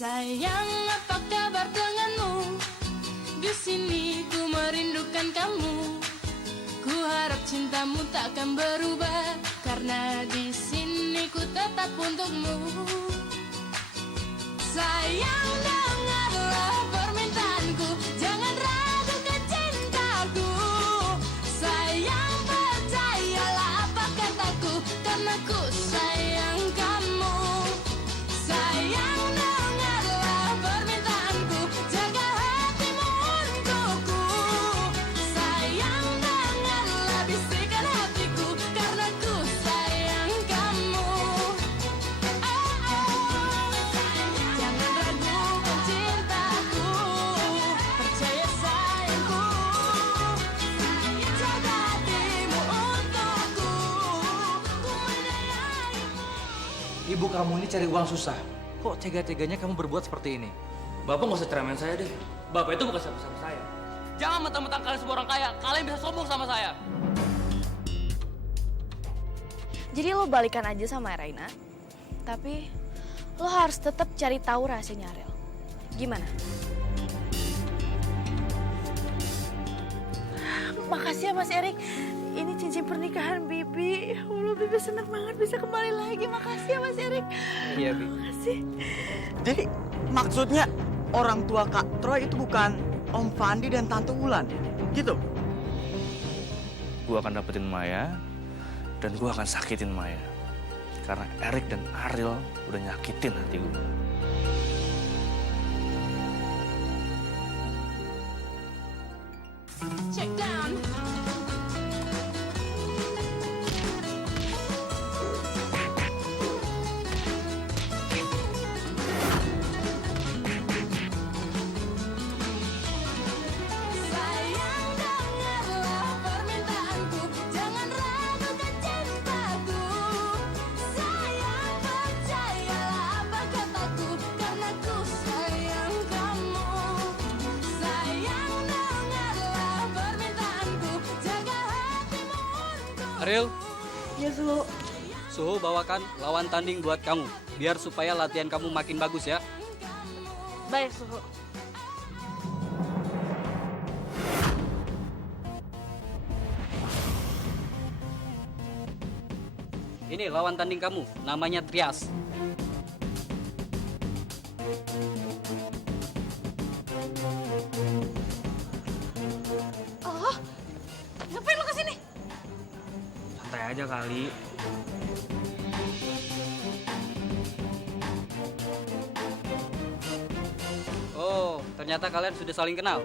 Sayang, apa kabar denganmu? Di sini ku merindukan kamu. Ku harap cintamu takkan berubah, karena di sini ku tetap untukmu. Sayang, dengarlah permintaanku, jangan ragukan cintaku. Sayang, percayalah apa kataku, karena ku sayang kamu. Sayang, dengarlah permintaanku, jaga hatimu untukku. Sayang, dengarlah bisikan hatiku, karena ku sayang kamu. Jangan ragukan cintaku, percaya sayangku. Jaga hatimu untukku, ku menyayangimu. Ibu kamu ini cari uang susah. Kok tega-teganya kamu berbuat seperti ini? Bapak nggak usah ceramain saya deh. Bapak itu bukan siapa-siapa saya. Jangan mentang-mentang kalian semua orang kaya, kalian bisa sombong sama saya. Jadi lo balikan aja sama Raina, tapi lo harus tetap cari tahu rahasianya Ariel. Gimana? Makasih ya Mas Erik. Ini cincin pernikahan Bibi. Ya Allah, Bibi senang banget bisa kembali lagi. Makasih ya Mas Erik. Iya, Bi. Makasih. Jadi maksudnya orang tua Kak Troy itu bukan Om Fandi dan Tante Wulan, gitu? Gue akan dapetin Maya, dan gue akan sakitin Maya. Karena Erik dan Ariel udah nyakitin hati gue. Check down. Sayang, dengarlah permintaanku, jangan ragukan cintaku. Sayang, percayalah apa kataku, karena ku sayang kamu. Sayang, dengarlah permintaanku, jaga hatimu untukku. Ariel, Ya Suhu. Suhu bawakan lawan tanding buat kamu, biar supaya latihan kamu makin bagus ya. Baik Suhu. Ini lawan tanding kamu, namanya Trias. Oh, ngapain lo kesini? Santai aja kali. Oh, ternyata kalian sudah saling kenal.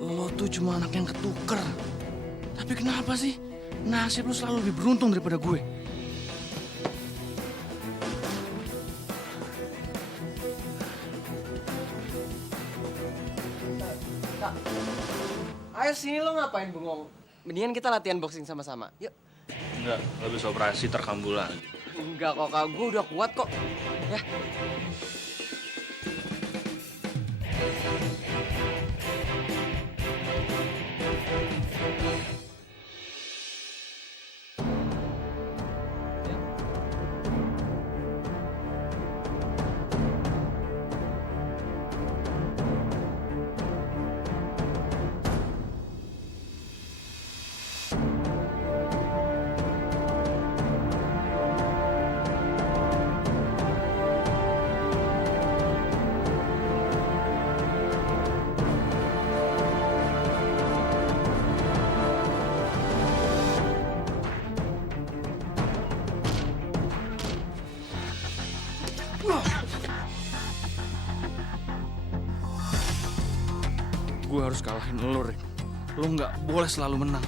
Lo tuh cuma anak yang ketuker. Tapi kenapa sih nasib lo selalu lebih beruntung daripada gue? Ayo sini lo ngapain bengong? Mendingan kita latihan boxing sama-sama. Yuk. Enggak, lo bisa operasi terkam bulan. Enggak kok, Kak. Gue udah kuat kok. Ya. Gue harus kalahin lo, Rick. Lo nggak boleh selalu menang.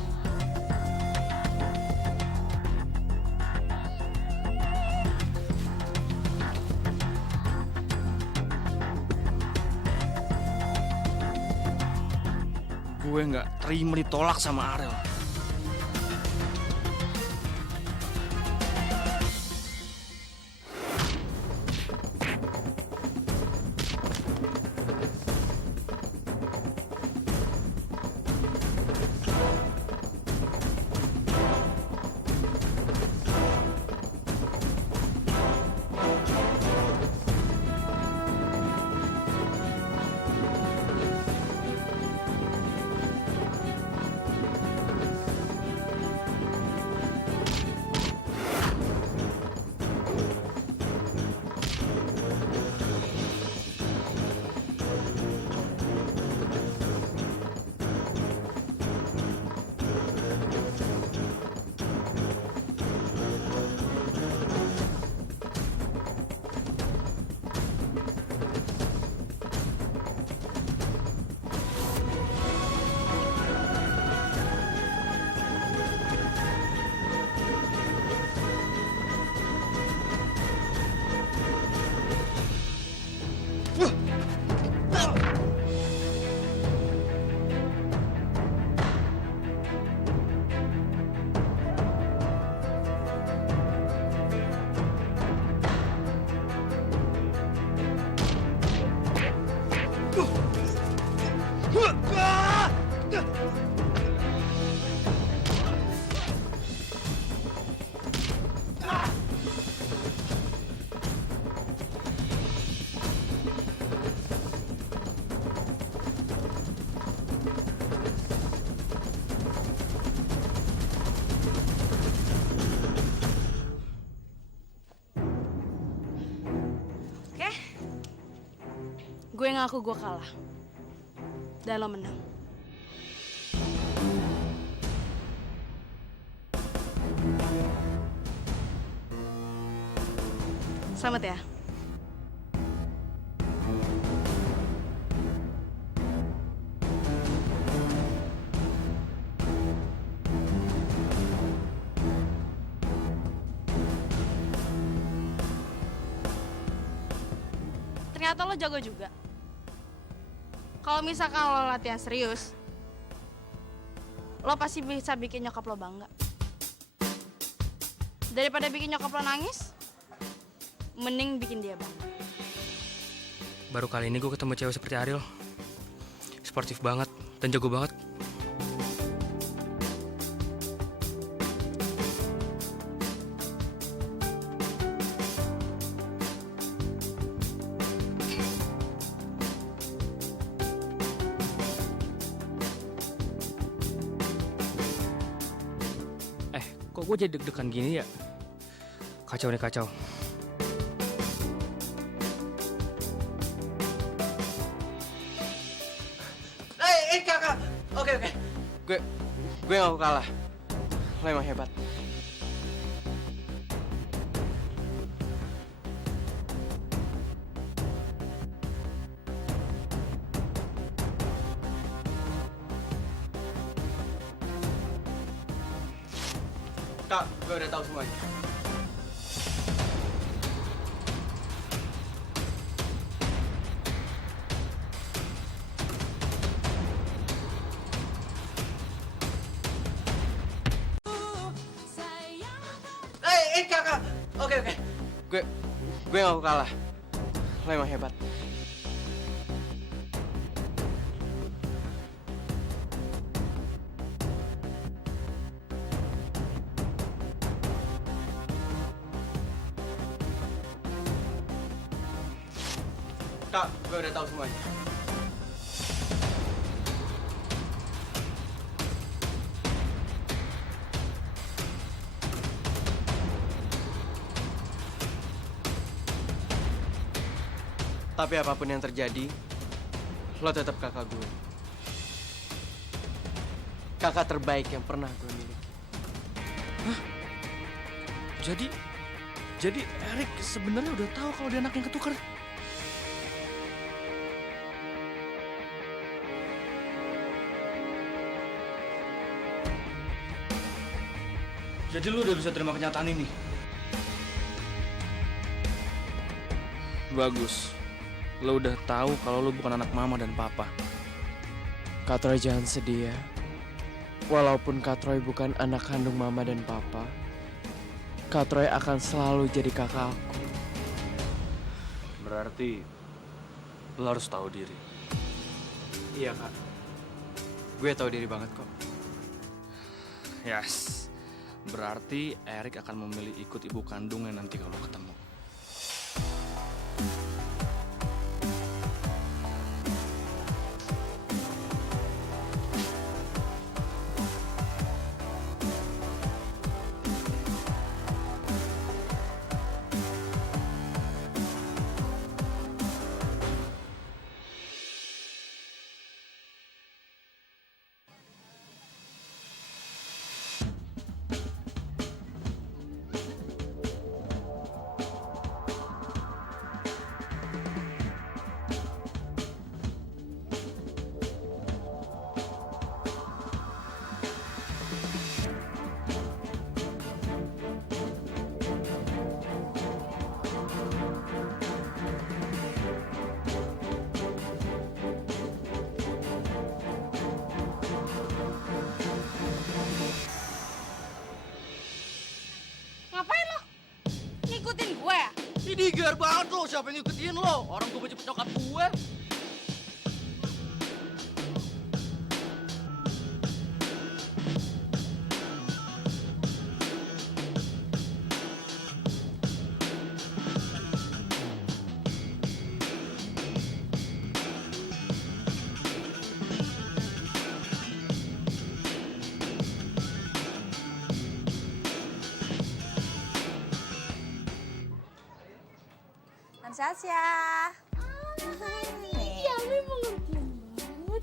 Gue nggak terima ditolak sama Ariel. gue ngaku gue kalah. Dan lo menang. Selamat ya. Ternyata lo jago juga. Kalau misalkan lo latihan serius, lo pasti bisa bikin nyokap lo bangga. Daripada bikin nyokap lo nangis, mending bikin dia bangga. Baru kali ini gue ketemu cewek seperti Ariel. Sportif banget dan jago banget. Kok gue jadi deg-degan gini ya? Kacau nih, kacau. Kakak. Oke. Gue gak mau kalah. Lo emang hebat. Kak, gue udah tahu semuanya. Kakak. Oke. Gue gak mau kalah. Lo emang hebat. Kak, gue udah tahu semuanya. Tapi apapun yang terjadi, lo tetap kakak gue. Kakak terbaik yang pernah gue miliki. Jadi Erik sebenarnya udah tahu kalau dia anak yang ketukar. Jadi lu udah bisa terima kenyataan ini? Bagus. Lo udah tahu kalau lo bukan anak mama dan papa. Kak Troy jangan sedih ya. Walaupun Kak Troy bukan anak kandung mama dan papa, Kak Troy akan selalu jadi kakak aku. Berarti lo harus tahu diri. Iya Kak. Gue tahu diri banget kok. Yes. Berarti Erik akan memilih ikut ibu kandungnya nanti kalau ketemu. Ngapain lo? Ngikutin gue ya? Ini gear banget lo, siapa yang ngikutin lo? Orang gue mau jemput nyokap gue. Ansasya. Nih. Erik pengertian banget.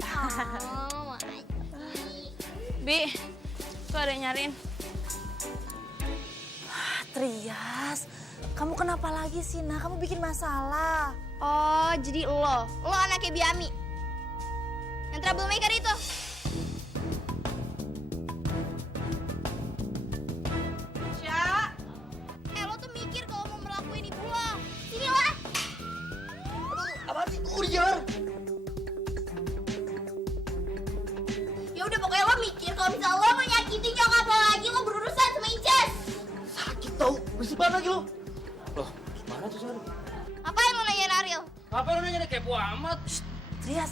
Bi, tuh ada yang nyariin. Trias, kamu kenapa lagi sih, Nah? Kamu bikin masalah. Oh, jadi lo anaknya Biami. Yang troublemaker itu. Sya, Lo tuh mikir kalau mau melakuin ibu lo. Sini lah. Apaan sih? Kurier! Ya udah pokoknya lo mikir kalau misalnya lo mau nyakitin nyokap lo lagi, lo berurusan sama Inces. Sakit tau, berisik banget lagi lo. Loh, gimana tuh Sar? Ngapain lo nanyain Ariel? Ngapain lu nanya kepo amat? Trias,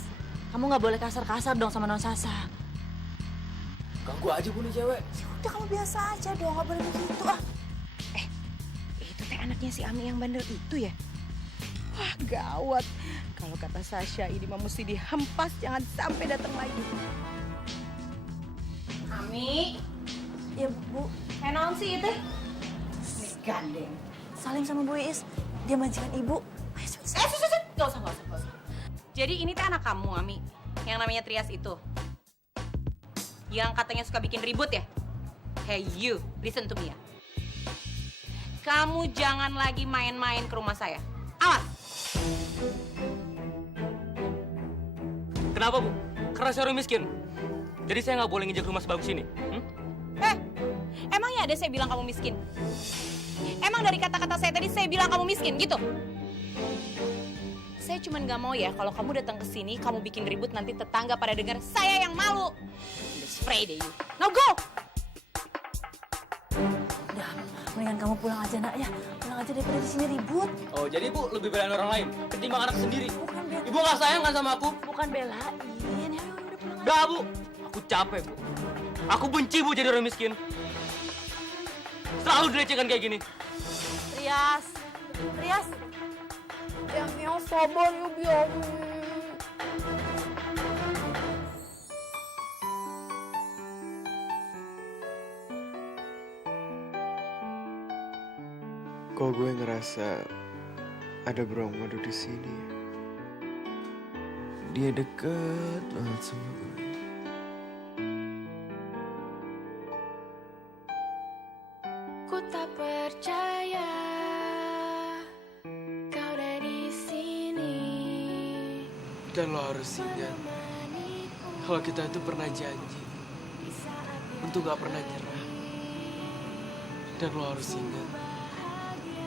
kamu nggak boleh kasar-kasar dong sama Non Sasa. Ganggu aja bu nih cewek. Ya udah kamu biasa aja dong, nggak boleh begitu ah. Itu teh anaknya si Ami yang bandel itu ya? Wah gawat. Kalau kata Sasha ini mah mesti dihempas, jangan sampai datang lagi. Ami, Ya Bu, naon sih itu? gandeng. Salim sama Bu Iis, dia majikan Ibu. Ayo cepet. Gak usah. Jadi ini teh anak kamu, Ami, yang namanya Trias itu. Yang katanya suka bikin ribut ya? Hey you, listen to me ya. Kamu jangan lagi main-main ke rumah saya. Awas! Kenapa bu? Karena saya orang miskin. Jadi saya nggak boleh nginjak rumah sebagus ini. Emangnya ada saya bilang kamu miskin? Emang dari kata-kata saya tadi saya bilang kamu miskin gitu? Saya cuma nggak mau ya kalau kamu datang ke sini kamu bikin ribut nanti tetangga pada dengar saya yang malu. Udah spray deh you. Now go! Udah, mendingan kamu pulang aja Nak ya. Pulang aja daripada di sini ribut. Oh jadi bu lebih belain orang lain ketimbang anak sendiri. Bukan belain. Ibu nggak sayang kan sama aku? Bukan belain. Ya udah pulang aja. Udah bu, aku capek bu. Aku benci bu jadi orang miskin. Selalu dilecehkan kayak gini. Trias. Yang sabar ya Biami. Kok gue ngerasa ada Bro Madu di sini ya? Dia deket banget sama gue. Ku tak percaya kau dari sini. Dan lo harus ingat kalau kita itu pernah janji untuk gak pernah nyerah. Dan lo harus ingat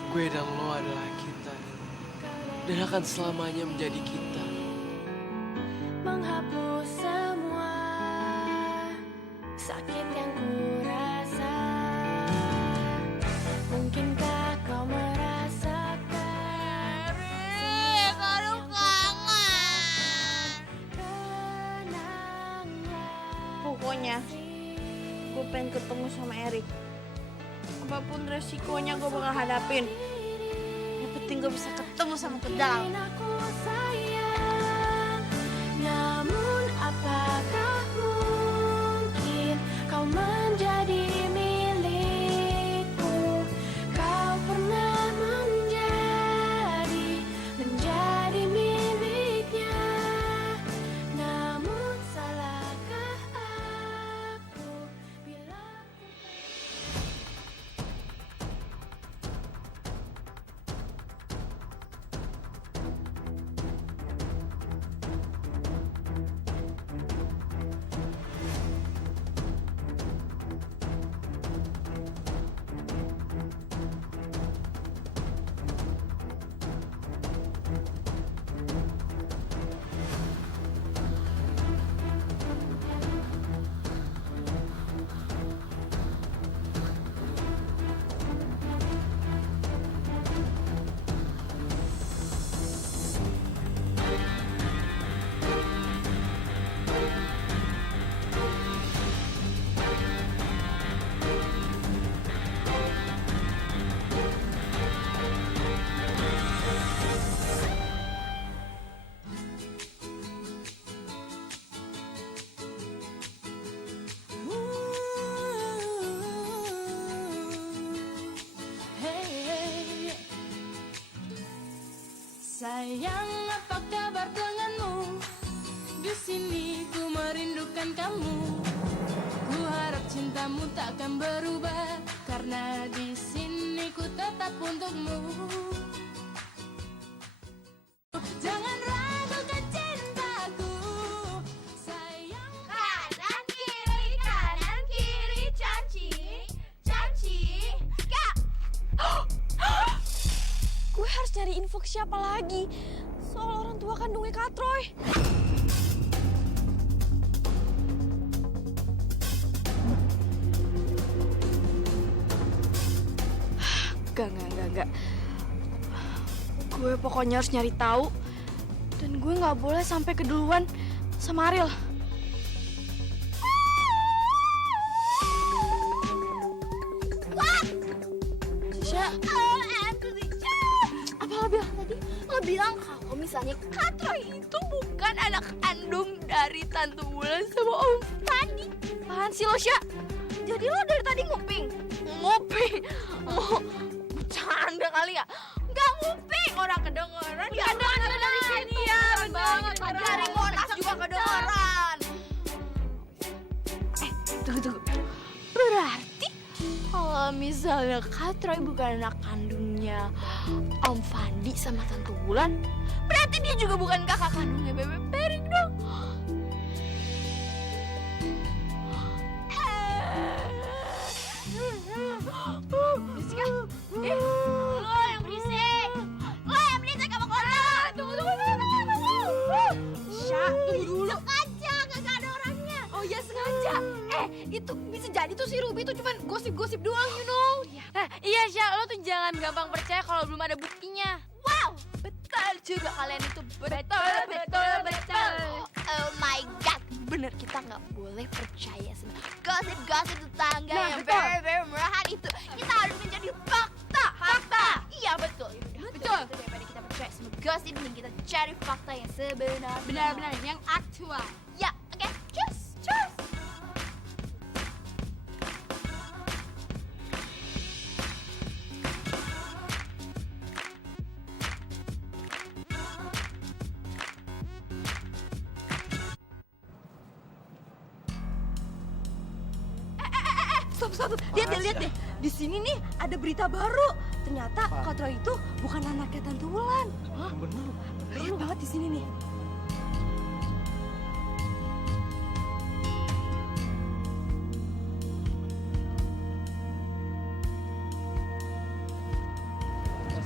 gue dan lo adalah kita dan akan selamanya menjadi kita. Menghapus semua sakit yang ku rasa. Mungkinkah kau merasakan? Aduh kangen. Tenanglah. Pokoknya gue pengen ketemu sama Erik. Apapun resikonya gue bakal hadapin. Yang penting gue bisa ketemu sama Kedal. Aku sayang, namun apakah mungkin kau menjadi milikku? Kau pernah menjadi miliknya. Namun salahkah aku bila Sayang, apa kabar denganmu? merindukan kamu. Ku harap cintamu takkan berubah, karena di sini ku tetap untukmu. Jangan ragukan cintaku, sayang. Kanan kiri, canci, canci. Kak, Gue harus cari info ke siapa lagi soal orang tua kandungnya Kak Troy. Enggak. Gue pokoknya harus nyari tahu, dan gue nggak boleh sampai keduluan sama Ariel. Sasha, apa lo bilang tadi? lo bilang kalau misalnya Kak Troy itu bukan anak kandung dari Tante Wulan sama Om Fandi. Apaan sih lo, Sha? Jadi lo dari tadi nguping? Nguping? Oh, bercanda kali ya? Nggak nguping, orang kedengeran. Ya ada dari sini ya, banget. Dari Monas juga kedengeran. Tunggu. Berarti kalau misalnya Kak Troy bukan anak kandungnya Om Fandi sama Tante Wulan, berarti dia juga bukan kakak kandungnya Bebe Perik dong. Berisik kan? Lo yang berisik. Lo yang berisik sama kotor. Tunggu. Sha, tunggu dulu. Sengaja, kagak ada orangnya. Oh ya, sengaja. Itu bisa jadi tuh si Ruby itu cuma gosip-gosip doang, you know. Iya, Sya, lo tuh jangan gampang percaya kalau belum ada buktinya. Wow, betul juga kalian itu. Betul. Oh my god, bener, kita nggak boleh percaya sama gosip-gosip tetangga yang very murahan itu. Kita harus menjadi fakta. Iya betul. Betul. Daripada kita percaya sama gosip, mending kita cari fakta yang sebenarnya. Benar-benar yang aktual. Ya, oke. Cheers. Stop. Lihat deh. Di sini nih ada berita baru. Ternyata Kak Troy itu bukan anaknya Tante Wulan. Hah? Bener. Lihat banget di sini nih.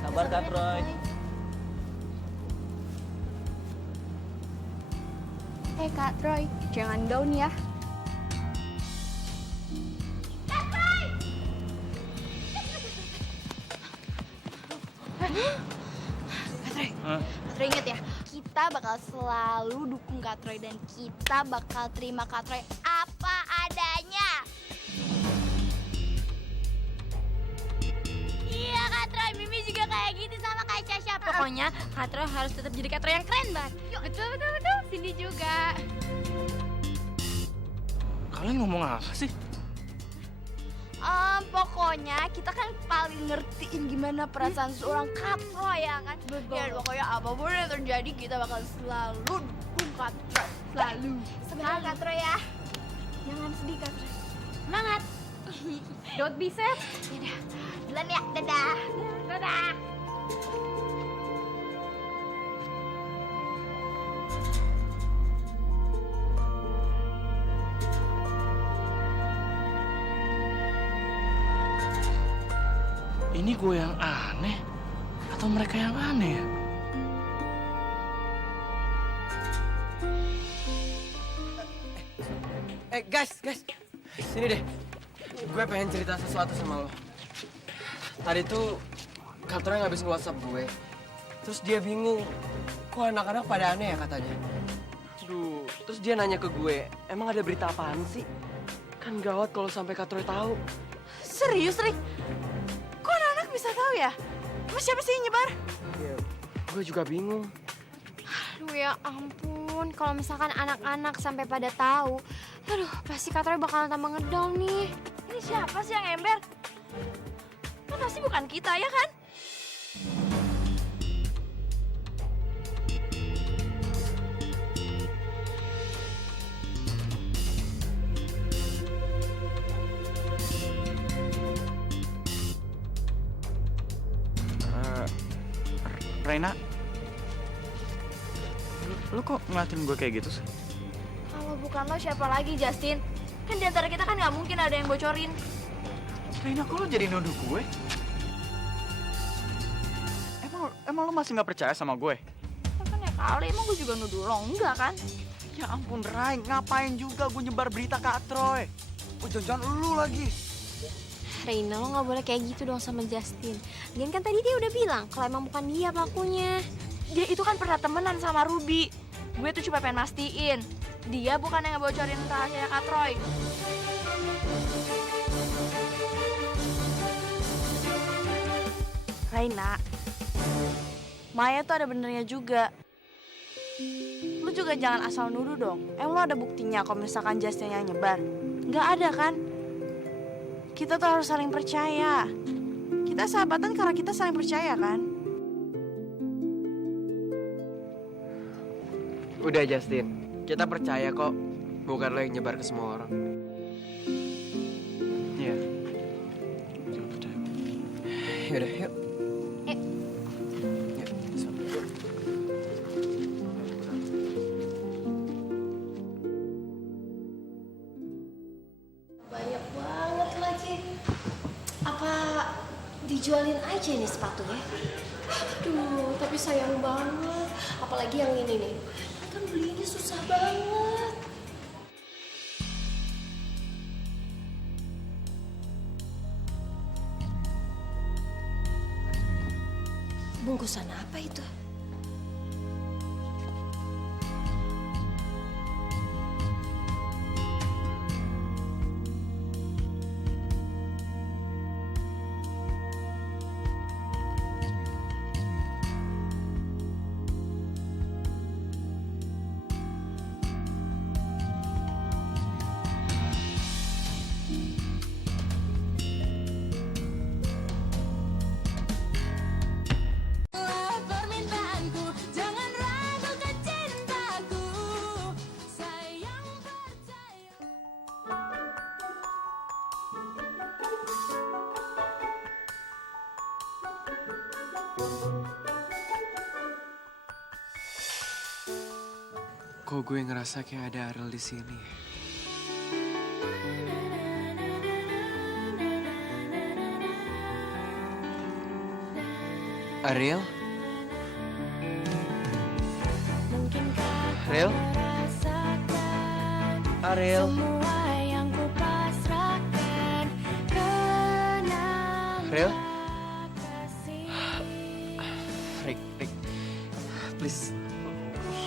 Sabar Kak Troy. Kak Troy, jangan down ya. Kak Troy inget ya, kita bakal selalu dukung Kak Troy dan kita bakal terima Kak Troy apa adanya. Iya Kak Troy, Mimi juga kayak gitu sama kayak Sasha. Pokoknya Kak Troy harus tetap jadi Kak Troy yang keren banget. Betul. Cindy juga. Kalian ngomong apa sih? Pokoknya kita kan paling ngertiin gimana perasaan seorang Kak Troy ya kan. Ya pokoknya apapun yang terjadi kita bakal selalu dukung Kak Troy. Selalu. Sebentar Kak Troy ya. Jangan sedih Kak Troy. Semangat. Don't be sad. Yaudah, duluan ya. Dadah. Ini gue yang aneh atau mereka yang aneh ya? Guys, sini deh. Gue pengen cerita sesuatu sama lo. Tadi tuh Kak Troy ngabisin WhatsApp gue. Terus dia bingung, kok anak-anak pada aneh ya katanya. Duh, terus dia nanya ke gue, emang ada berita apaan sih? Kan gawat kalau sampai Kak Troy tahu. Serius, Rick? Kok anak-anak bisa tahu ya? Emang siapa sih yang nyebar? Ya, gue juga bingung. Aduh ya ampun, kalau misalkan anak-anak sampai pada tahu, aduh pasti Kak Troy bakalan tambah ngedown nih. Ini siapa sih yang ember? Kan pasti bukan kita, ya kan? Raina, lu kok ngeliatin gue kayak gitu sih? Kalau bukan lo siapa lagi, Justin? Kan di antara kita kan nggak mungkin ada yang bocorin. Raina, kok lu jadi nuduh gue? Emang lu masih nggak percaya sama gue? Kan ya kali, emang gue juga nuduh lo, enggak kan? Ya ampun, Rai, ngapain juga gue nyebar berita ke Atroy? Oh, jangan lu lagi. Reina, lo nggak boleh kayak gitu dong sama Justin. Lagian kan tadi dia udah bilang kalau emang bukan dia pelakunya. Dia itu kan pernah temenan sama Ruby. Gue tuh cuma pengen mastiin, dia bukan yang ngebocorin rahasia Kak Troy. Raina, Maya tuh ada benernya juga. Lu juga jangan asal nuduh dong. Emang lo ada buktinya kalau misalkan Justin yang nyebar? Nggak ada kan? Kita tuh harus saling percaya. Kita sahabatan karena kita saling percaya kan? Udah Justin, kita percaya kok. Bukan lo yang nyebar ke semua orang. Iya. Jangan percaya. Yaudah, yuk. Banyak banget lagi. Apa dijualin aja nih sepatunya? Aduh, tapi sayang banget. Apalagi yang ini nih. Kan belinya susah banget. Bungkusan apa itu? Permintaanku, jangan ragukan cintaku. Sayang percaya. Kok gue ngerasa kayak ada Ariel di sini? Ariel? Ariel? Ariel? Ariel? Rick, please.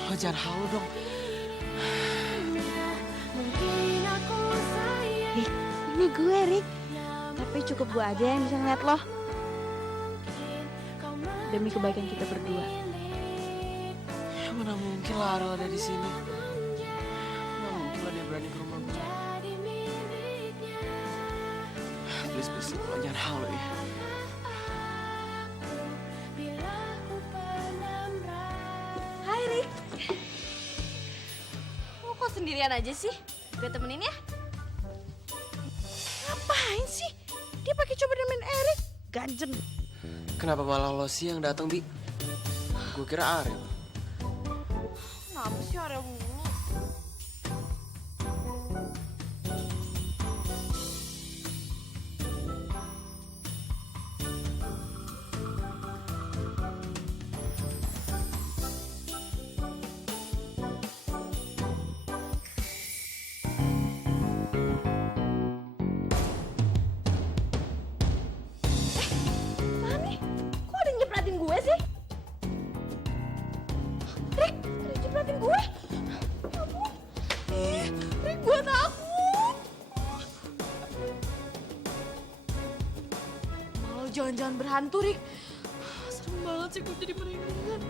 Lo jangan halu dong. Rick, ini gue, Rick. Tapi cukup gue aja yang bisa ngeliat lo. Demi kebaikan kita berdua. Ya mana mungkin lah Ariel ada di sini. Mana mungkin lah dia berani ke rumah gue. Please, lo jangan halu ya. Hai, Rick. Lo kok sendirian aja sih? Gue temenin ya. Ngapain sih? Dia pakai coba nemenin Erik. Ganjen. Kenapa malah lo sih yang datang, Bi? Gue kira Ariel. Kenapa sih Ariel mulu? Mami, kok ada yang nyepratin gue sih? Rick, ada yang nyepratin gue? Ya ampun. Rick, gue takut. Malah jangan-jangan berhantu, Rick. Serem banget sih gue jadi merinding.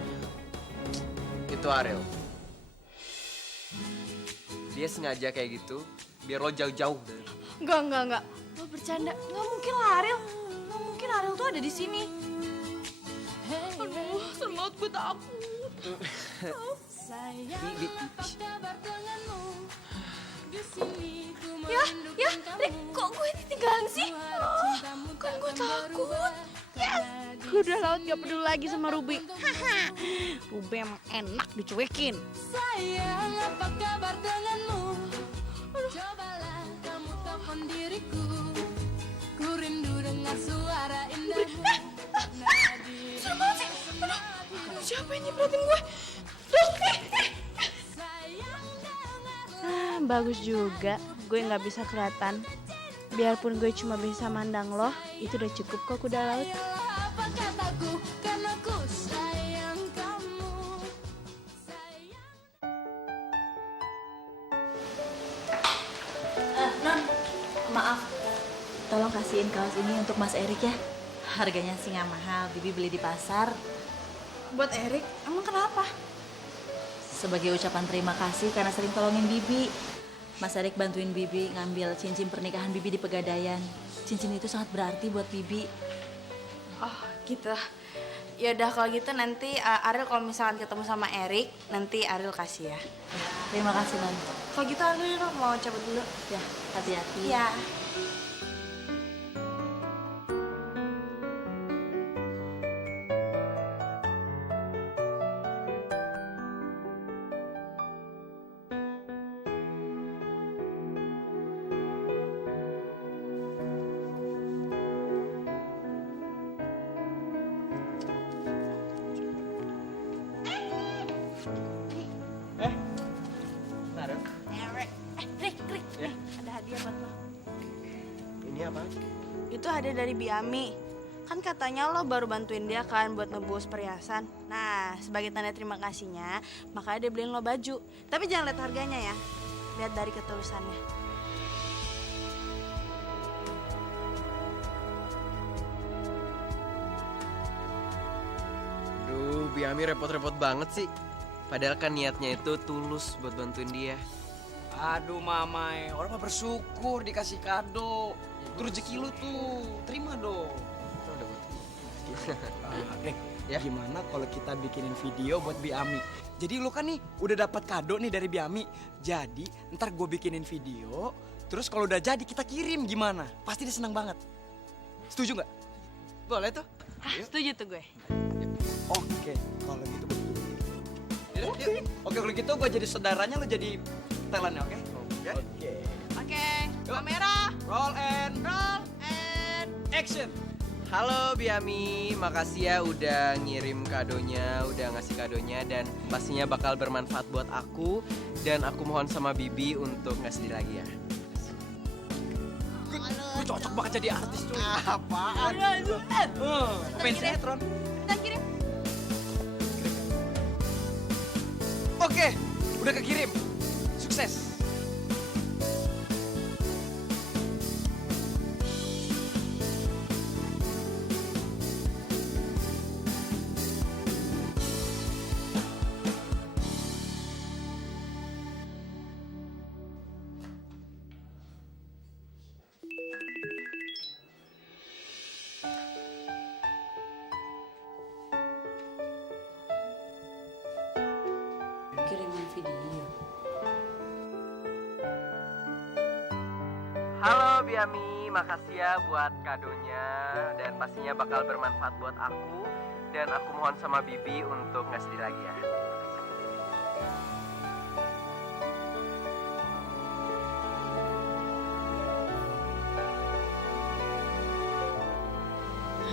Itu Ariel. Dia sengaja kayak gitu, biar lo jauh-jauh dari lo. Enggak. Lo bercanda. Nggak mungkin lah, Ariel. Nggak mungkin Ariel tuh ada di sini. Aduh, serem banget, gue takut. Sayang, Bi. apa kabar denganmu? Di sini ku Ya, merindukan kamu. Rick, kok gue ditinggalin sih? Ku harap cintamu Kan tak gue akan takut. berubah, Kuda laut gak peduli lagi sama Ruby. Ruby emang enak dicuekin. Sayang, apa kabar denganmu? Cobalah kamu telepon diriku. Ku rindu dengar suara indahmu. Serem banget sih. Aduh, siapa yang nyebratin gue? Bagus juga. Gue gak bisa kelihatan. Biarpun gue cuma bisa mandang lo, itu udah cukup kok kuda laut. Apa kataku, karena ku sayang kamu. Non, maaf. Tolong kasihin kaos ini untuk Mas Erik ya. Harganya sih nggak mahal, Bibi beli di pasar. Buat Erik, emang kenapa? Sebagai ucapan terima kasih karena sering tolongin Bibi. Mas Erik bantuin Bibi ngambil cincin pernikahan Bibi di Pegadaian. Cincin itu sangat berarti buat Bibi. Oh gitu. Ya udah kalau gitu nanti Ariel kalau misalkan ketemu sama Erik, nanti Ariel kasih ya. Terima kasih, Non. Kalau gitu Ariel mau cabut dulu. Ya, hati-hati. Iya. Rick, ada hadiah buat lo. Ini apa? Itu hadiah dari Biami. Kan katanya lo baru bantuin dia kan buat nebus perhiasan. Nah, sebagai tanda terima kasihnya, makanya dia beliin lo baju. Tapi jangan lihat harganya ya. Lihat dari ketulusannya. Duh, Biami repot-repot banget sih. Padahal kan niatnya itu tulus buat bantuin dia. Aduh mamai, orang mah bersyukur dikasih kado. Itu rezeki lu tuh, terima dong. Ya. Gimana kalau kita bikinin video buat Biami? Jadi lu kan nih udah dapat kado nih dari Biami. Jadi ntar gue bikinin video, terus kalau udah jadi kita kirim gimana? Pasti dia senang banget. Setuju nggak? Boleh tuh. Setuju tuh gue. Oke, kalau gitu betul. Oke, kalau gitu gue jadi saudaranya, lu jadi telannya, oke? Oke, kamera, Roll and action. Halo Biami, makasih ya udah ngirim kadonya, udah ngasih kadonya dan pastinya bakal bermanfaat buat aku dan aku mohon sama Bibi untuk nggak sedih lagi ya. Gue cocok banget jadi artis cuy. Apaan? Main sinetron. Kita kirim. Oke, udah kekirim. Sukses. Kiriman video. Halo Biami, makasih ya buat kadonya dan pastinya bakal bermanfaat buat aku dan aku mohon sama Bibi untuk nggak sedih lagi ya.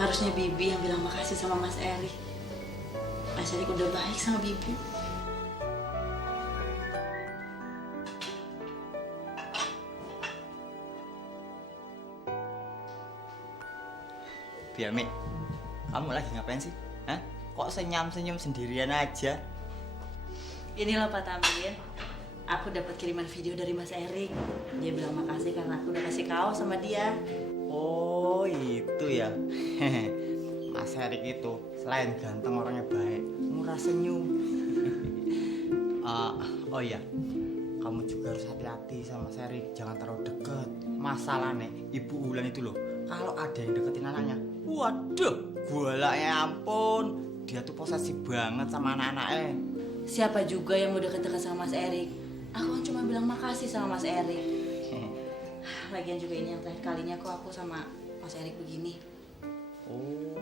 Harusnya Bibi yang bilang makasih sama Mas Erik. Mas Erik udah baik sama Bibi. Biami, kamu lagi ngapain sih? Hah? Kok senyum-senyum sendirian aja? Ini loh Pak Tamrin, aku dapat kiriman video dari Mas Erik. Dia bilang makasih karena aku udah kasih kaos sama dia. Oh itu ya. Mas Erik itu selain ganteng orangnya baik, murah senyum. Oh iya, kamu juga harus hati-hati sama Mas Erik, jangan terlalu deket. Masalahnya Ibu Ulan itu loh, kalau ada yang deketin anaknya, waduh, golaknya ampun. Dia tuh posesif banget sama anak-anaknya. Siapa juga yang mau deket-deket sama Mas Erik? Aku kan cuma bilang makasih sama Mas Erik. Lagian juga ini yang terakhir kalinya kok aku sama Mas Erik begini. Oh,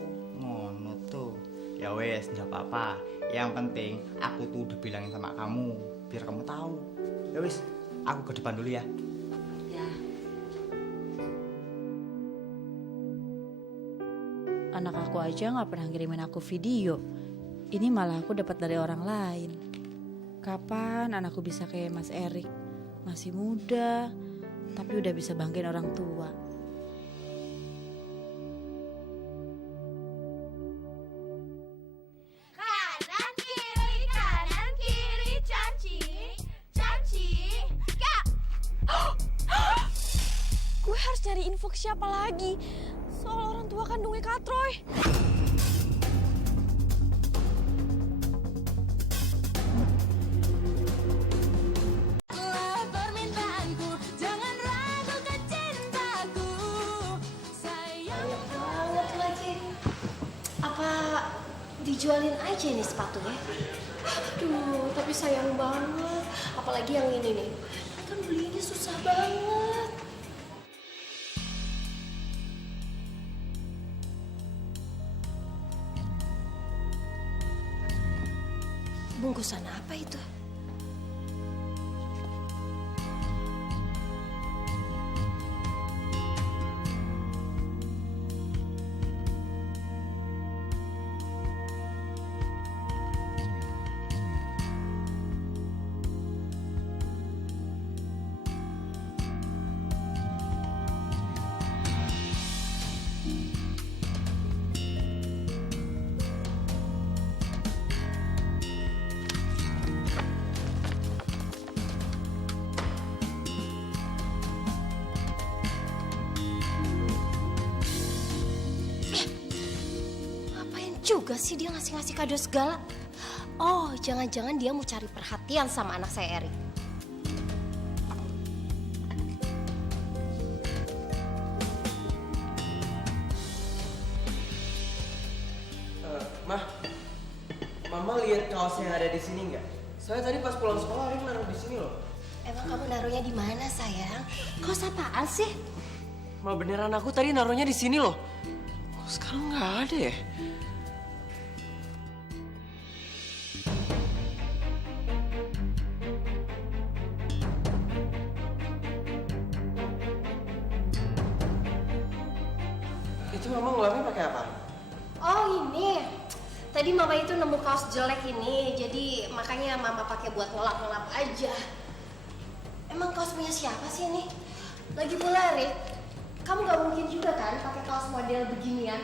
Ya wes, nggak apa-apa. Yang penting aku tuh udah bilangin sama kamu, biar kamu tahu. Ya wes, aku ke depan dulu ya. Ya. Anak aku aja nggak pernah ngirimin aku video. Ini malah aku dapat dari orang lain. Kapan anakku bisa kayak Mas Erik? Masih muda, tapi udah bisa banggain orang tua. Kanan kiri, caci, caci, kak. Gue harus cari info ke siapa lagi soal orang tua kandungnya Kak Troy. Buat permintaanku, jangan ragukan cintaku. Sayang Banget lagi. Apa dijualin aja nih sepatunya? Aduh, tapi sayang banget. Apalagi yang ini nih. Kan belinya susah banget. Bungkusan apa itu? Ngapain juga sih dia ngasih-ngasih kado segala? Oh, jangan-jangan dia mau cari perhatian sama anak saya, Erik. Mah, Mama lihat kaos yang ada di sini nggak? Saya tadi pas pulang sekolah Erik naruh di sini loh. Emang kamu naruhnya di mana, sayang? Kaos apaan sih? Ma, beneran aku tadi naruhnya di sini loh. Kok sekarang nggak ada ya? Itu Mama ngelapnya pakai apa? Oh, ini. Tadi Mama itu nemu kaos jelek ini, jadi makanya Mama pakai buat ngelap-ngelap aja. Emang kaos punya siapa sih ini? Lagi pula, Rik, kamu gak mungkin juga kan pakai kaos model beginian?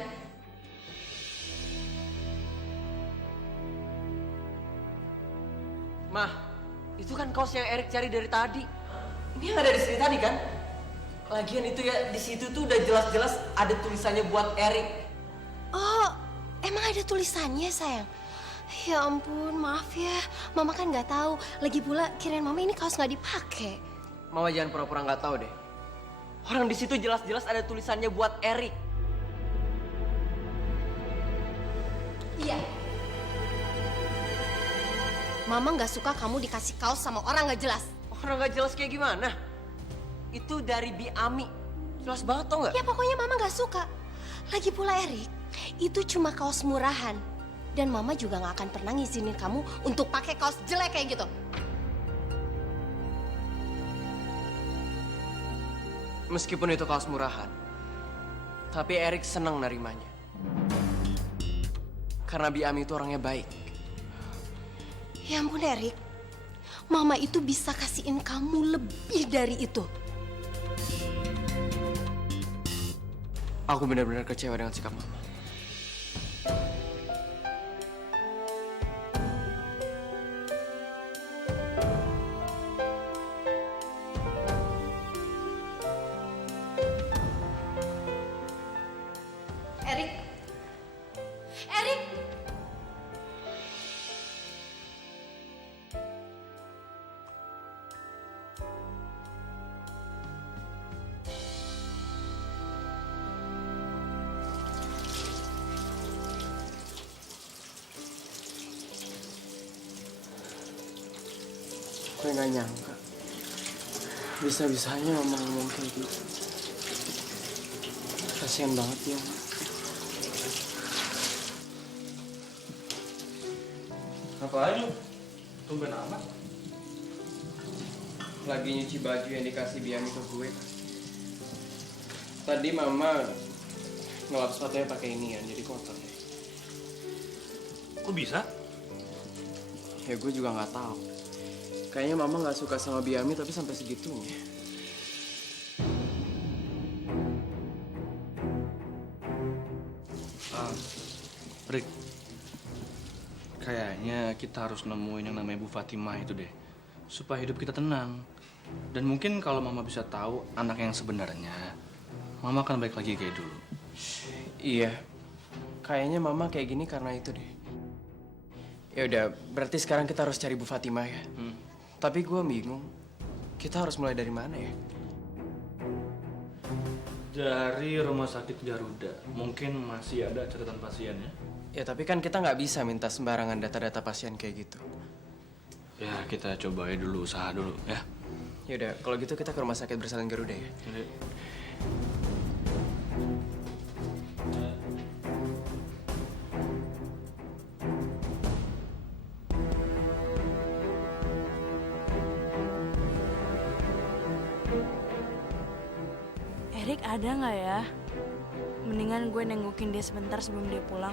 Mah, itu kan kaos yang Erik cari dari tadi. Ini yang ada di sini tadi kan? Lagian itu ya, di situ tuh udah jelas-jelas ada tulisannya buat Erik. Oh, emang ada tulisannya, sayang? Ya ampun, maaf ya. Mama kan nggak tahu. Lagi pula kirain Mama ini kaos nggak dipakai. Mama jangan pura-pura nggak tahu deh. Orang di situ jelas-jelas ada tulisannya buat Erik. Iya. Mama nggak suka kamu dikasih kaos sama orang nggak jelas. Orang nggak jelas kayak gimana? Itu dari Bi Ami. Jelas banget tau nggak? Ya pokoknya Mama nggak suka. Lagi pula Erik, itu cuma kaos murahan. Dan Mama juga nggak akan pernah ngizinin kamu untuk pakai kaos jelek kayak gitu. Meskipun itu kaos murahan, tapi Erik seneng nerimanya. Karena Bi Ami itu orangnya baik. Ya ampun Erik, Mama itu bisa kasihin kamu lebih dari itu. Aku benar-benar kecewa dengan sikap Mama. Erik, Erik. Gue gak nyangka. Bisa-bisanya Mama ngomong kayak gitu. Kasian banget ya, Ma. Ngapain lu? Tumben amat. Lagi nyuci baju yang dikasih Biami ke gue. Tadi mama ngelap sepatunya pakai ini ya, jadi kotor deh. Kok bisa? Ya gue juga nggak tahu. Kayaknya mama nggak suka sama Biami tapi sampai segitunya. Rick, kayaknya kita harus nemuin yang namanya Bu Fatimah itu deh, supaya hidup kita tenang. Dan mungkin kalau Mama bisa tahu anak yang sebenarnya, Mama akan balik lagi kayak dulu. Iya, kayaknya mama kayak gini karena itu deh. Ya udah, berarti sekarang kita harus cari Bu Fatimah ya. Tapi gue bingung, kita harus mulai dari mana ya? Dari rumah sakit Garuda, mungkin masih ada catatan pasiennya. Ya tapi kan kita nggak bisa minta sembarangan data-data pasien kayak gitu. Ya kita cobain dulu, usaha dulu ya. Ya udah, kalau gitu kita ke rumah sakit bersalin Garuda ya. Erik ada nggak ya? Mendingan gue nengokin dia sebentar sebelum dia pulang.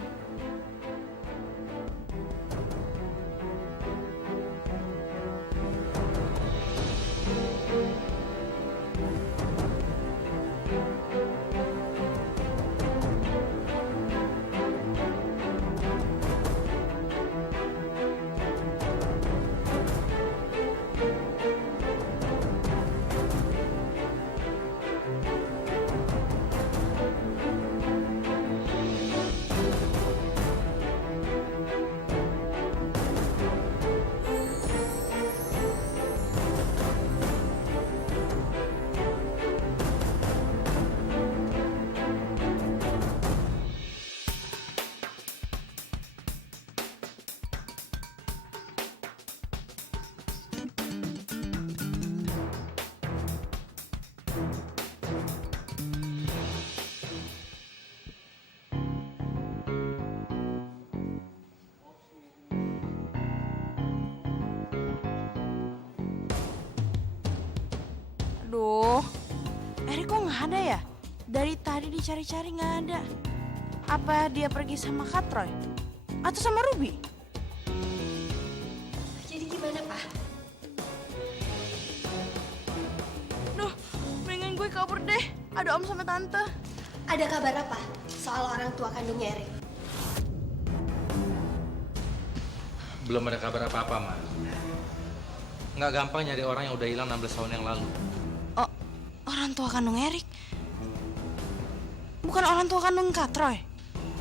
Aduh, Erik kok nggak ada ya? Dari tadi dicari-cari nggak ada. Apa dia pergi sama Katroy? Atau sama Ruby? Jadi gimana, Pak? Duh, mendingan gue kabur deh. Ada om sama tante. Ada kabar apa soal orang tua kandungnya Erik? Belum ada kabar apa-apa, Ma. Nggak gampang nyari orang yang udah hilang 16 tahun yang lalu. Oh, orang tua kandung Erik? Bukan orang tua kandung Katroy?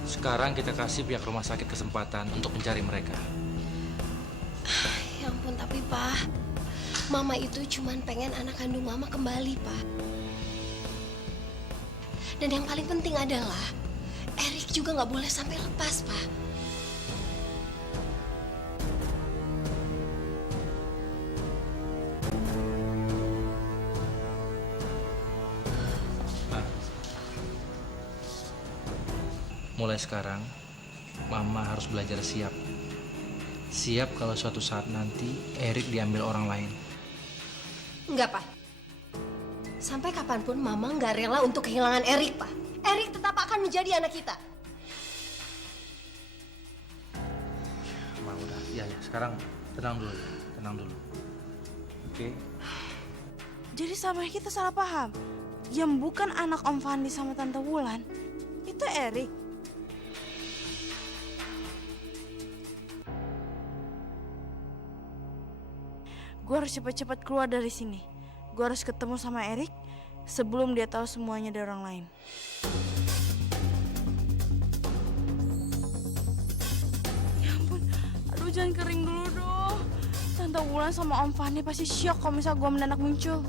Sekarang kita kasih pihak rumah sakit kesempatan untuk mencari mereka. Ya ampun, tapi Pak, Mama itu cuman pengen anak kandung Mama kembali, Pak. Dan yang paling penting adalah Erik juga nggak boleh sampai lepas, Pak. Mulai sekarang, Mama harus belajar siap. Siap kalau suatu saat nanti Erik diambil orang lain. Enggak, Pak. Sampai kapanpun Mama nggak rela untuk kehilangan Erik, Pak. Erik tetap akan menjadi anak kita. Ma, udah. Ya, sekarang tenang dulu. Tenang dulu. Oke? Jadi sama kita salah paham. Yang bukan anak Om Fandi sama Tante Wulan, itu Erik. Gue harus cepat-cepat keluar dari sini. Gue harus ketemu sama Erik sebelum dia tahu semuanya dari orang lain. Ya ampun, aduh jangan kering dulu dong. Tante Wulan sama Om Fandi pasti syok kalau misal gue mendadak muncul.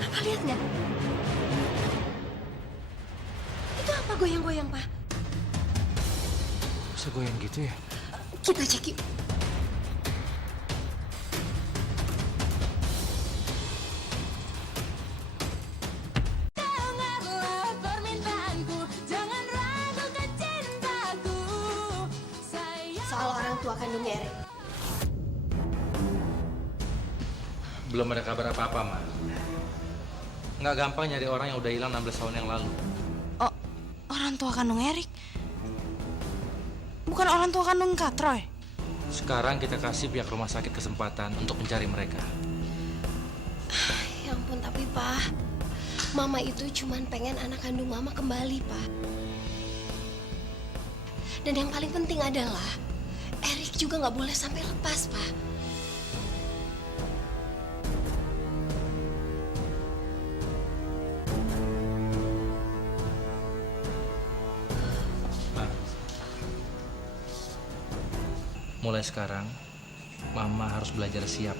Papa lihat nggak? Itu apa goyang-goyang, Pak? Bisa goyang gitu ya? Kita cek yuk. Dengarlah permintaanku, jangan ragukan cintaku. Soal orang tua kandungnya Erik. Belum ada kabar apa-apa, Ma. Nggak gampang nyari orang yang udah hilang 16 tahun yang lalu. Oh, orang tua kandung Erik? Bukan orang tua kandung Kak Troy? Sekarang kita kasih pihak rumah sakit kesempatan untuk mencari mereka. Ya ampun, tapi Pak, Mama itu cuman pengen anak kandung Mama kembali, Pak. Dan yang paling penting adalah Erik juga nggak boleh sampai lepas, Pak. Mulai sekarang, Mama harus belajar siap.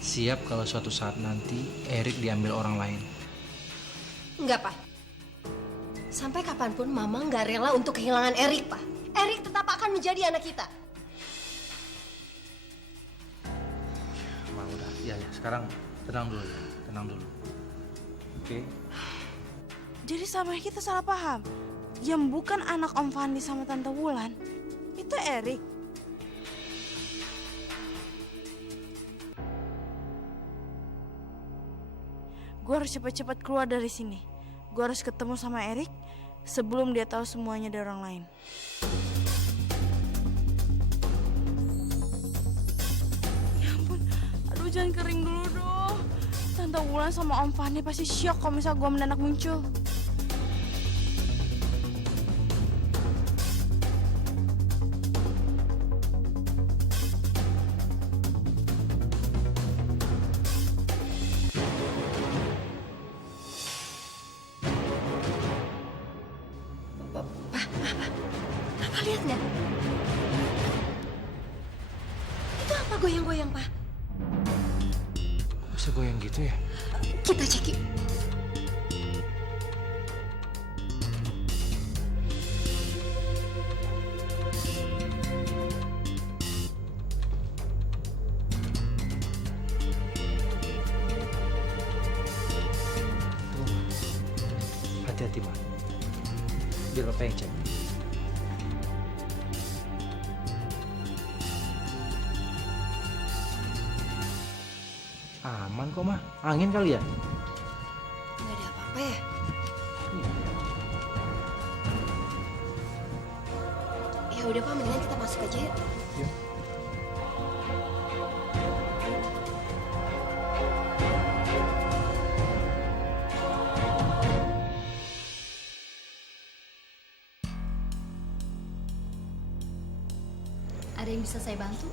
Siap kalau suatu saat nanti Erik diambil orang lain. Enggak, Pak. Sampai kapanpun Mama nggak rela untuk kehilangan Erik, Pak. Erik tetap akan menjadi anak kita. Ma, udah. Ya, sekarang tenang dulu. Tenang dulu. Oke? Jadi sama kita salah paham. Yang bukan anak Om Fandi sama Tante Wulan, itu Erik. Gue harus cepat-cepat keluar dari sini. Gue harus ketemu sama Erik sebelum dia tahu semuanya dari orang lain. Ya ampun, aduh jangan kering dulu dong. Tante Wulan sama Om Fandi pasti syok kalau misalnya gue mendadak muncul. Papa lihat nggak? Itu apa goyang-goyang, Pak? Bisa goyang gitu ya? Kita cek yuk. Hati-hati, Ma. Biar Papa yang cek. Aman kok, Ma. Angin kali ya? Nggak ada apa-apa ya? Ya udah, Pak, mendingan kita masuk aja yuk. Ada yang bisa saya bantu?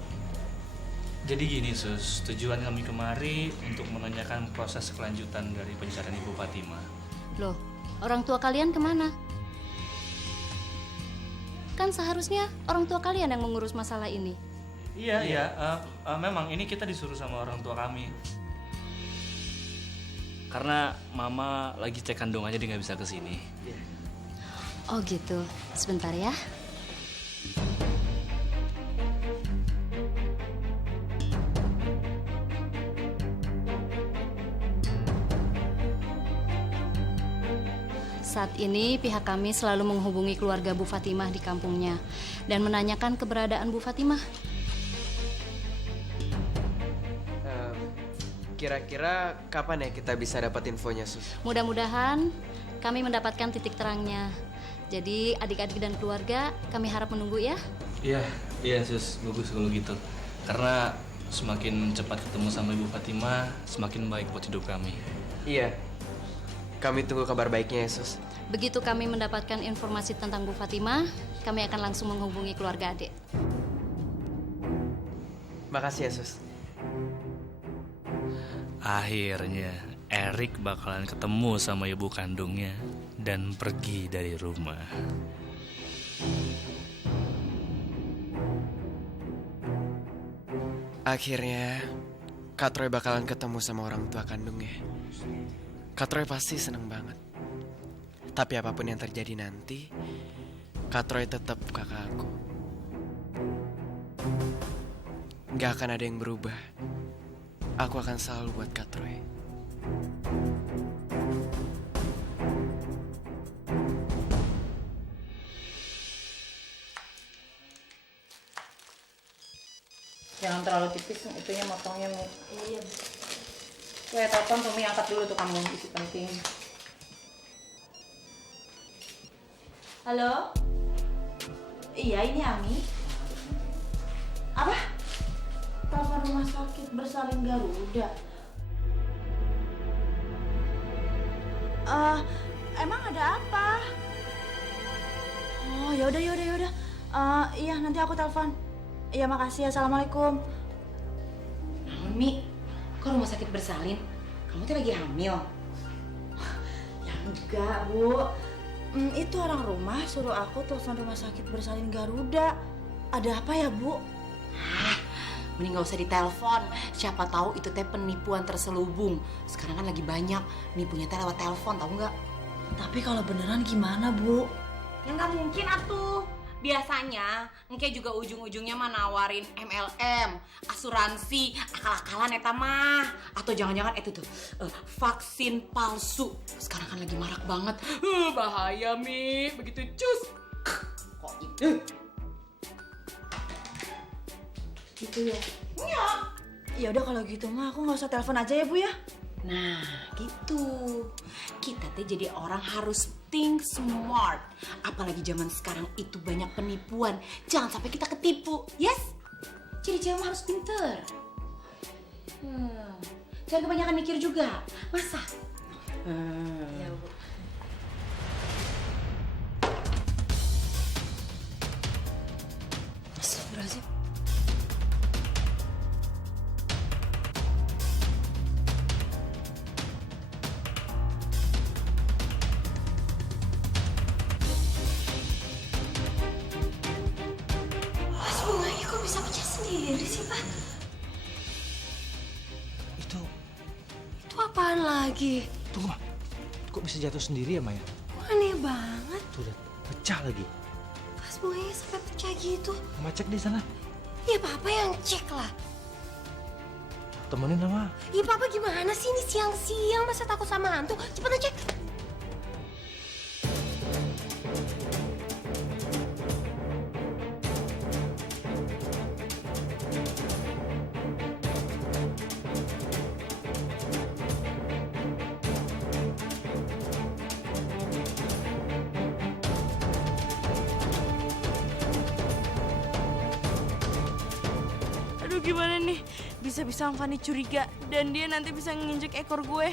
Jadi gini, Sus. Tujuan kami kemari untuk menanyakan proses kelanjutan dari pencarian Ibu Fatima. Loh, orang tua kalian kemana? Kan seharusnya orang tua kalian yang mengurus masalah ini. Iya. Memang ini kita disuruh sama orang tua kami. Karena Mama lagi cek kandung aja, dia nggak bisa kesini. Oh gitu, sebentar ya. Saat ini pihak kami selalu menghubungi keluarga Bu Fatimah di kampungnya dan menanyakan keberadaan Bu Fatimah. Kira-kira kapan ya kita bisa dapat infonya, Sus? Mudah-mudahan kami mendapatkan titik terangnya. Jadi adik-adik dan keluarga kami harap menunggu ya. Iya, Sus. Bagus kalau gitu. Karena semakin cepat ketemu sama Ibu Fatimah, semakin baik buat hidup kami. Iya. Kami tunggu kabar baiknya ya, Sus. Begitu kami mendapatkan informasi tentang Bu Fatimah, kami akan langsung menghubungi keluarga adik. Makasih ya, Sus. Akhirnya, Erik bakalan ketemu sama ibu kandungnya dan pergi dari rumah. Akhirnya, Kak Troy bakalan ketemu sama orang tua kandungnya. Kak Troy pasti seneng banget. Tapi apapun yang terjadi nanti, Kak Troy tetap kakak aku. Gak akan ada yang berubah. Aku akan selalu buat Kak Troy. Jangan terlalu tipis, itunya motongnya, Mi. Iya. Gue telepon tuh, Mi, angkat dulu tuh kamu, isi penting. Halo? Iya, ini Ami. Apa? Telepon rumah sakit bersalin Garuda. Emang ada apa? Oh, yaudah. Iya, nanti aku telepon. Iya, makasih. Assalamualaikum. Mi, kok rumah sakit bersalin? Kamu tuh lagi hamil? Ya enggak, Bu. Itu orang rumah suruh aku telepon rumah sakit bersalin Garuda. Ada apa ya, Bu? Mending gak usah ditelepon. Siapa tahu itu teh penipuan terselubung. Sekarang kan lagi banyak nipunya teh lewat telepon, tahu nggak? Tapi kalau beneran gimana, Bu? Ya nggak mungkin atuh. Biasanya engke juga ujung-ujungnya mah nawarin MLM, asuransi, akal-akalan eta mah. Atau jangan-jangan itu tuh vaksin palsu. Sekarang kan lagi marak banget. Bahaya, Mi. Begitu cus. Kok itu? Gitu ya? Iya. Ya udah kalau gitu mah aku nggak usah telepon aja ya, Bu ya. Nah, gitu. Kita teh jadi orang harus think smart. Apalagi zaman sekarang itu banyak penipuan. Jangan sampai kita ketipu, yes? Jadi cewek harus pinter. Jangan kebanyakan mikir juga. Masa? Ya, Bu. Astagfirullahaladzim. Bunganya kok bisa pecah sendiri sih, Pak? Itu apaan lagi? tunggu, Ma. Kok bisa jatuh sendiri ya, Maya? Aneh banget. Tuh lihat, pecah lagi. Pas bunganya sampai pecah gitu. Mama cek di sana. Ya Papa yang cek lah. Temenin sama. Ya Papa gimana sih ini siang-siang masa takut sama hantu? Cepetan cek. Aduh, gimana nih? Bisa-bisa Fanny curiga dan dia nanti bisa nginjek ekor gue.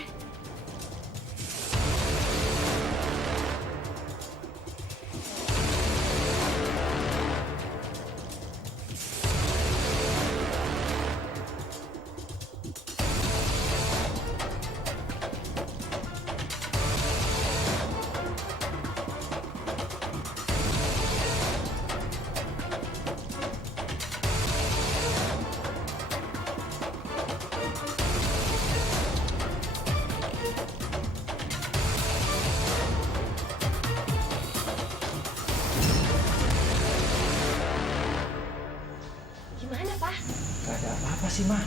Gimana, Pak? Gak ada apa-apa sih, Ma.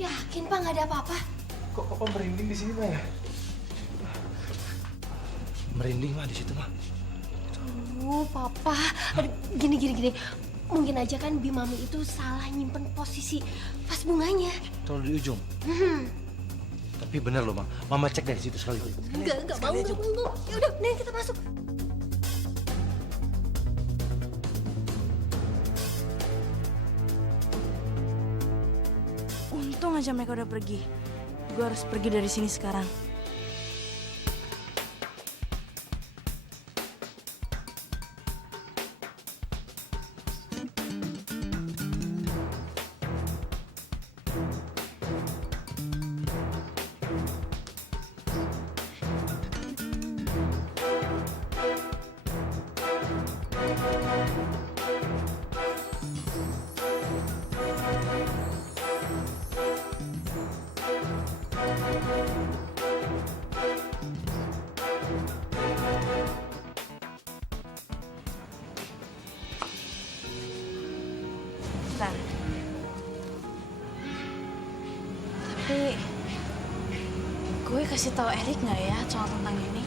Yakin, Pak, nggak ada apa-apa? Kok Papa merinding di sini, Ma ya? Merinding, Ma, di situ, Ma. Papa. Aduh, gini. Mungkin aja kan Bimami itu salah nyimpen posisi pas bunganya. Taruh di ujung. Tapi bener loh, Ma. Mama cek dari situ sekali. Enggak mau. Ya udah, nih kita masuk. Untung aja mereka udah pergi. Gue harus pergi dari sini sekarang. kasih tahu Erik nggak ya soal tentang ini?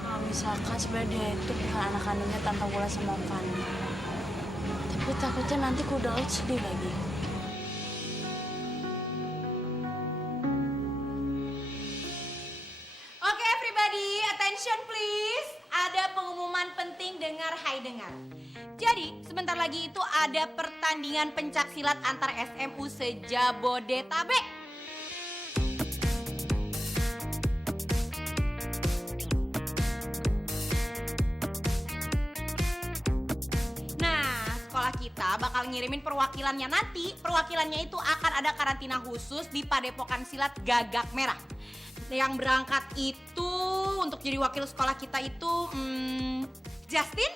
Kalau misalkan sebenarnya dia itu bukan anak kandungnya Tante Wulan sama Om Pandi. Tapi takutnya nanti kuda laut sedih lagi. Oke, everybody, attention please. Ada pengumuman penting, dengar, hai dengar. Jadi, sebentar lagi itu ada pertandingan pencak silat antar SMU se-Jabodetabek. Nah, sekolah kita bakal ngirimin perwakilannya nanti. Perwakilannya itu akan ada karantina khusus di Padepokan Silat Gagak Merah. Yang berangkat itu untuk jadi wakil sekolah kita itu Justin,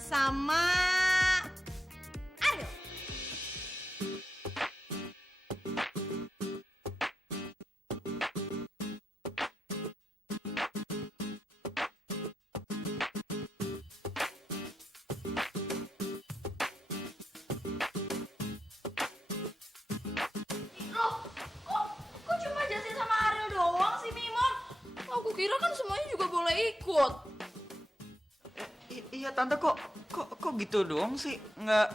sama Ariel. Kok cuma Justin sama Ariel doang sih, Mimon? Aku kira kan semuanya juga boleh ikut. Iya tante, kok gitu doang sih?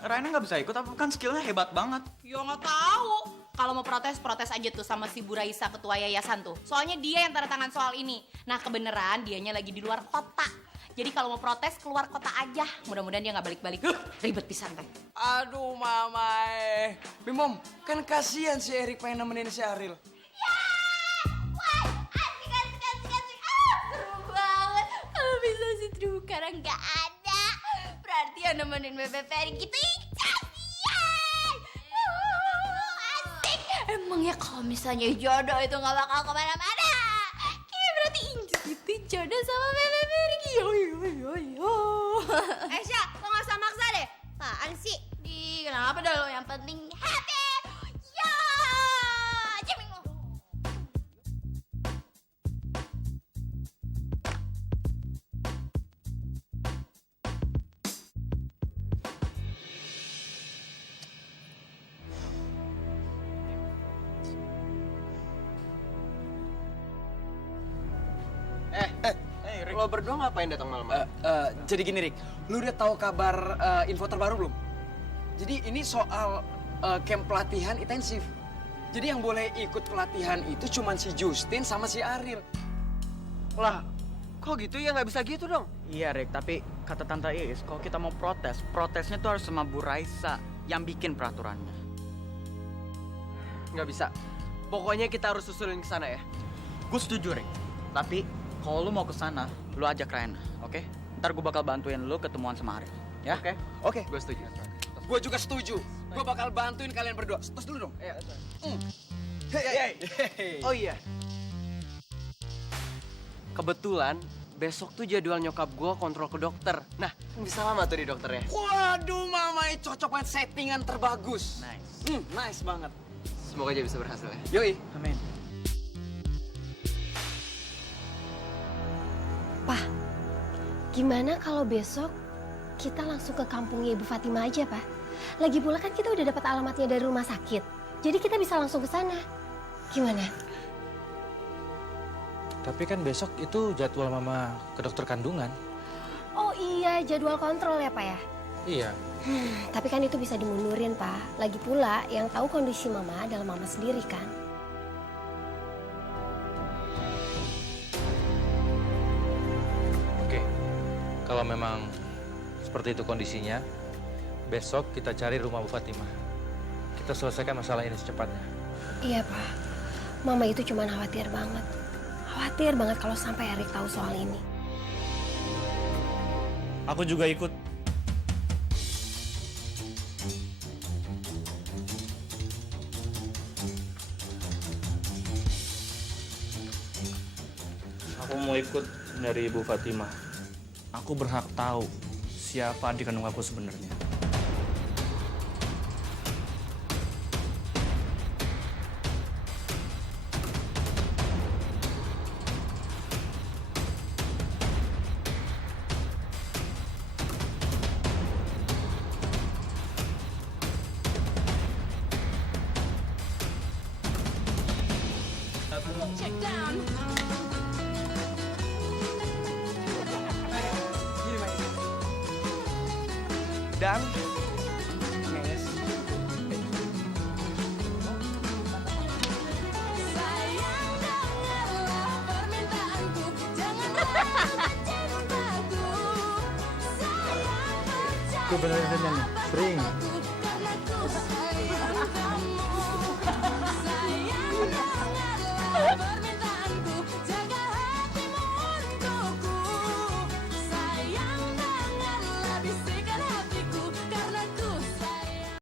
Raina nggak bisa ikut, apa kan skillnya hebat banget? Ya nggak tahu. Kalau mau protes aja tuh sama si Bu Raisa, ketua yayasan tuh. Soalnya dia yang tanda tangan soal ini. Nah kebeneran dianya lagi di luar kota. Jadi kalau mau protes keluar kota aja. Mudah-mudahan dia nggak balik-balik. Ribet pisan teh. Aduh mamae. Bimom, kan kasihan si Erik pengen nemenin si Ariel. Seru banget. Kalau bisa si Drew sekarang nggak ada. Berarti yang nemenin Bebe Ferry gitu kasihan. Asik. Emang ya kalau misalnya jodoh itu nggak bakal kemana-mana. Kayak berarti Injus itu jodoh sama Bebe Ferry. Yo. Aisyah, lo nggak usah maksa deh. Apaan sih? Kenapa dah lo yang penting happy. Ya, ceming lo. Lo berdua ngapain datang malam? Jadi gini Rik, lu udah tahu kabar info terbaru belum? Jadi ini soal camp pelatihan intensif. Jadi yang boleh ikut pelatihan itu cuma si Justin sama si Ariel. Lah, kok gitu ya? Nggak bisa gitu dong. Iya Rick, tapi kata Tante Iis, kalau kita mau protesnya tuh harus sama Bu Raisa yang bikin peraturannya. Nggak bisa. Pokoknya kita harus susulin ke sana ya. Gue setuju Rick, tapi kalau lu mau ke sana, lu ajak Raina, oke? Ntar gue bakal bantuin lu ketemuan sama Ariel, ya? Oke. Gue setuju. Gue juga setuju. Gue bakal bantuin kalian berdua. Tos dulu dong. Oh iya. Kebetulan besok tuh jadwal nyokap gue kontrol ke dokter. Nah, bisa lama tuh di dokternya. Waduh, mamai cocok banget, settingan terbagus. Nice. Nice banget. Semoga aja bisa berhasil ya. Yoi. Amin. Pak, gimana kalau besok kita langsung ke kampungnya Ibu Fatima aja, Pak? Lagi pula kan kita udah dapat alamatnya dari rumah sakit. Jadi kita bisa langsung ke sana. Gimana? Tapi kan besok itu jadwal mama ke dokter kandungan. Oh iya, jadwal kontrol ya, Pak ya? Iya. Tapi kan itu bisa dimundurin, Pak. Lagi pula yang tahu kondisi Mama adalah Mama sendiri kan? Oke. Kalau memang seperti itu kondisinya, besok kita cari rumah Bu Fatimah. Kita selesaikan masalah ini secepatnya. Iya, Pak. Mama itu cuma khawatir banget. Khawatir banget kalau sampai Erik tahu soal ini. Aku juga ikut. Aku mau ikut dari Ibu Fatimah. Aku berhak tahu siapa adik kandung aku sebenarnya. check down. Dan Nes, Sayang dengarlah permintaanku, jangan cintaku. Sayang percaya. Itu beneran nih, spring.